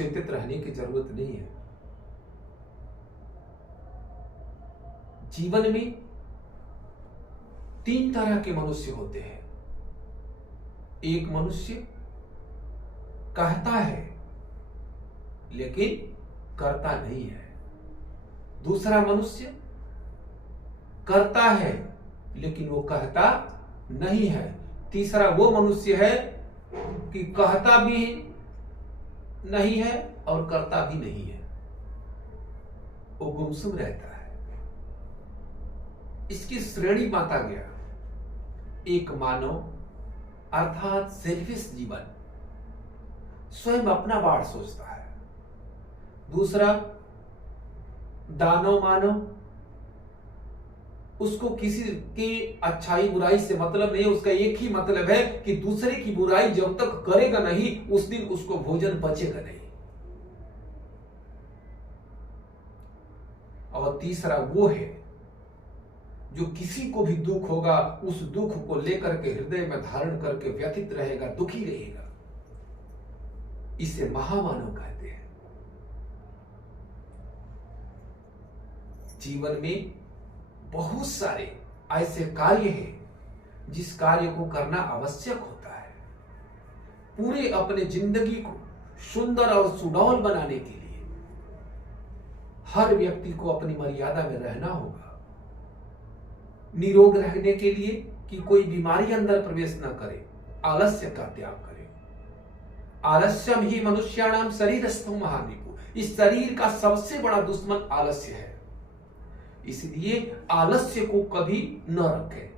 चिंतित रहने की जरूरत नहीं है। जीवन में 3 तरह के मनुष्य होते हैं। एक मनुष्य कहता है लेकिन करता नहीं है। दूसरा मनुष्य करता है लेकिन वो कहता नहीं है। तीसरा वो मनुष्य है कि कहता भी नहीं है और करता भी नहीं है, वो गुमसुम रहता है। इसकी श्रेणी बांटा गया। एक मानव अर्थात सेल्फिश जीवन, स्वयं अपना बाढ़ सोचता है। दूसरा दानव मानव, उसको किसी की अच्छाई बुराई से मतलब नहीं, उसका एक ही मतलब है कि दूसरे की बुराई जब तक करेगा नहीं उस दिन उसको भोजन बचेगा नहीं। और तीसरा वो है जो किसी को भी दुख होगा उस दुख को लेकर के हृदय में धारण करके व्यथित रहेगा, दुखी रहेगा। इसे महामानव कहते हैं। जीवन में बहुत सारे ऐसे कार्य हैं जिस कार्य को करना आवश्यक होता है। पूरे अपने जिंदगी को सुंदर और सुडौल बनाने के लिए हर व्यक्ति को अपनी मर्यादा में रहना होगा। निरोग रहने के लिए कि कोई बीमारी अंदर प्रवेश न करे, आलस्य का त्याग करे। आलस्यम ही मनुष्याणाम शरीरस्थो महानिपु। इस शरीर का सबसे बड़ा दुश्मन आलस्य है। इसलिए आलस्य को कभी न रखें।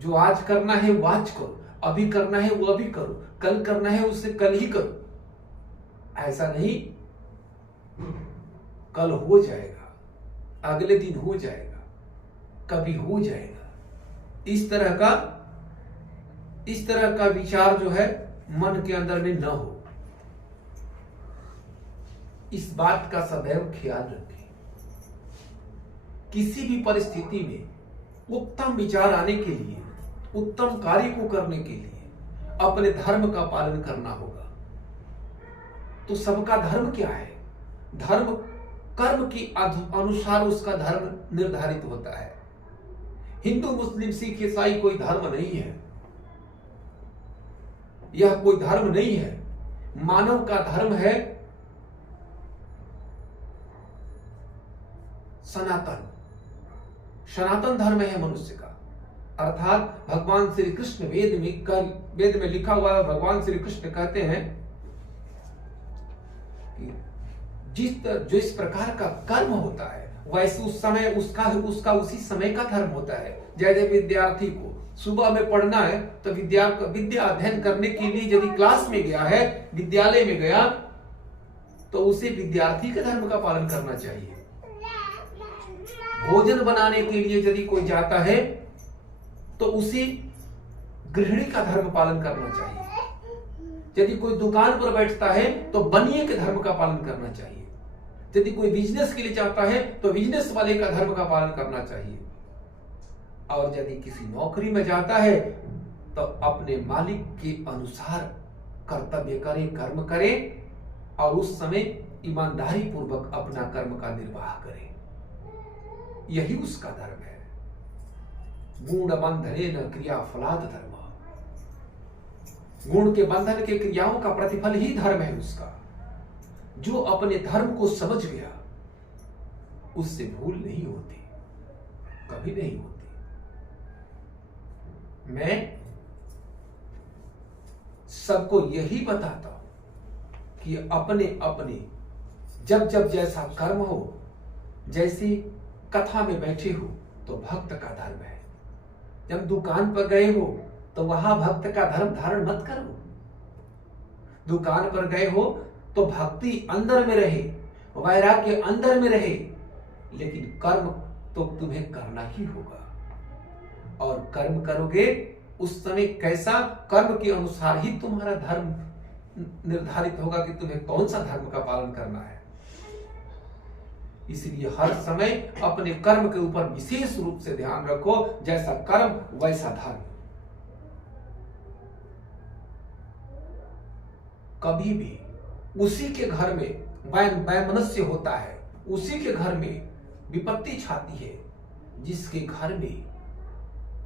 जो आज करना है वो आज करो, अभी करना है वो अभी करो, कल करना है उसे कल ही करो। ऐसा नहीं कल हो जाएगा, अगले दिन हो जाएगा, कभी हो जाएगा। इस तरह का विचार जो है मन के अंदर में न हो। इस बात का सदैव ख्याल रखें। किसी भी परिस्थिति में उत्तम विचार आने के लिए, उत्तम कार्य को करने के लिए अपने धर्म का पालन करना होगा। तो सबका धर्म क्या है? धर्म कर्म के अनुसार उसका धर्म निर्धारित होता है। हिंदू मुस्लिम सिख ईसाई कोई धर्म नहीं है, यह कोई धर्म नहीं है। मानव का धर्म है सनातन। सनातन धर्म है मनुष्य का। अर्थात भगवान श्री कृष्ण वेद में लिखा हुआ है। भगवान श्री कृष्ण कहते हैं कि जिस प्रकार का कर्म होता है वैसे उस समय उसका उसी समय का धर्म होता है। जैसे विद्यार्थी को सुबह में पढ़ना है तो विद्या अध्ययन करने के लिए यदि क्लास में गया है, विद्यालय में गया, तो उसे विद्यार्थी के धर्म का पालन करना चाहिए। भोजन बनाने के लिए यदि कोई जाता है तो उसे गृहिणी का धर्म पालन करना चाहिए। यदि कोई दुकान पर बैठता है तो बनिए के धर्म का पालन करना चाहिए। यदि कोई बिजनेस के लिए चाहता है तो बिजनेस वाले का धर्म का पालन करना चाहिए। और यदि किसी नौकरी में जाता है तो अपने मालिक के अनुसार कर्तव्य करे, कर्म करे और उस समय ईमानदारी पूर्वक अपना कर्म का निर्वाह करे। यही उसका धर्म है। गुण बंधने न क्रिया फलाद धर्म। गुण के बंधन के क्रियाओं का प्रतिफल ही धर्म है उसका। जो अपने धर्म को समझ गया उससे भूल नहीं होती, कभी नहीं होती। मैं सबको यही बताता हूं कि अपने अपने जब जैसा कर्म हो, जैसी कथा में बैठे हो तो भक्त का धर्म है। जब दुकान पर गए हो तो वहां भक्त का धर्म धारण मत करो। दुकान पर गए हो तो भक्ति अंदर में रहे, वैराग्य अंदर में रहे, लेकिन कर्म तो तुम्हें करना ही होगा। और कर्म करोगे उस समय कैसा, कर्म के अनुसार ही तुम्हारा धर्म निर्धारित होगा कि तुम्हें कौन सा धर्म का पालन करना है। इसलिए हर समय अपने कर्म के ऊपर विशेष रूप से ध्यान रखो। जैसा कर्म वैसा धर्म। कभी भी उसी के घर में वैमनस्य होता है, उसी के घर में विपत्ति छाती है जिसके घर में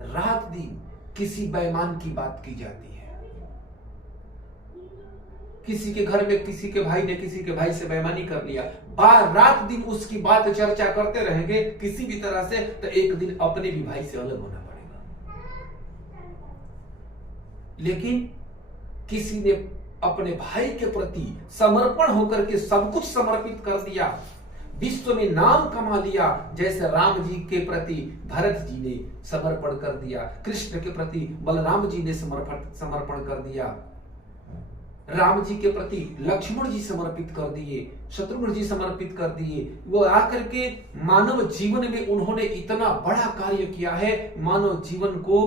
रात दिन किसी बेईमान की बात की जाती है। किसी के घर में किसी के भाई ने किसी के भाई से बेईमानी कर लिया, रात दिन उसकी बात चर्चा करते रहेंगे किसी भी तरह से, तो एक दिन अपने भी भाई से अलग होना पड़ेगा। लेकिन किसी ने अपने भाई के प्रति समर्पण होकर के सब कुछ समर्पित कर दिया, विश्व में नाम कमा लिया, जैसे राम जी के प्रति भरत जी ने समर्पण कर दिया, कृष्ण के प्रति बलराम जी ने समर्पण कर दिया, राम जी के प्रति लक्ष्मण जी समर्पित कर दिए, शत्रुघ्न जी समर्पित कर दिए। वो आकर के मानव जीवन में उन्होंने इतना बड़ा कार्य किया है, मानव जीवन को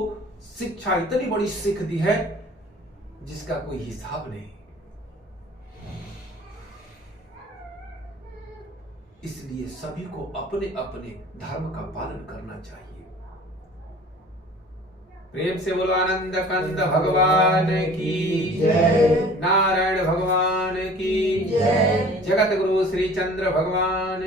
शिक्षा इतनी बड़ी सीख दी है जिसका कोई हिसाब नहीं। इसलिए सभी को अपने अपने धर्म का पालन करना चाहिए। प्रेम से बोलो आनंद कंद भगवान की जय, नारायण भगवान की जय, जगत गुरु श्री चंद्र भगवान